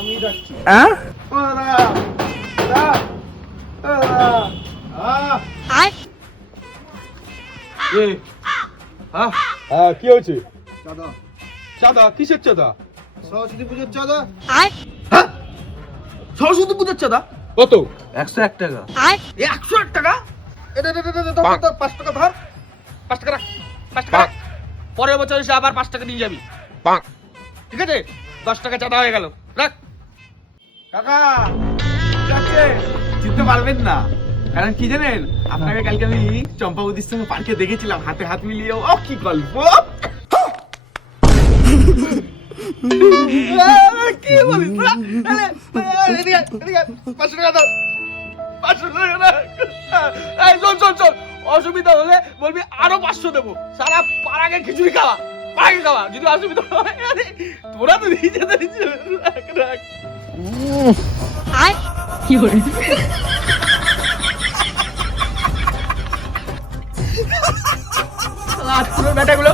আমি যাচ্ছি। হ্যাঁ কি হয়েছে? চাঁদা চাঁদা? কিসের চাঁদা? সরস্বতী পুজোর চাঁদা। সরস্বতী পুজোর চাঁদা কত? 101 টাকা। 101 টাকা? এটা 5 টাকা ধর। 5 টাকা রাখ, 5 টাকা রাখ। পরের বছর এসে আবার 5 টাকা নিয়ে যাবি। ঠিক আছে? 10 টাকা চাঁদা হয়ে গেল। রাখ। কাকা যাচ্ছে, চিনতে পারবেন না, কারণ কি জানেন, আপনাকে কালকে আমি চম্পাবতীর সঙ্গে পার্কে দেখেছিলাম হাতে হাত মিলিয়ে। ও কি গল্প! কি বলিস না? এদিকে, এদিকে, 500 টাকা দাও। 500 টাকা দাও। এই চল। অসুবিধা হলে বলবি আরো 500 দেবো। সারা পাড়াকে খিচুড়ি খাওয়া, পাড়াকে খাওয়া। যদি অসুবিধা হয়, আরে তোরা তো নিজেদের রাখ। ব্যাটাগুলো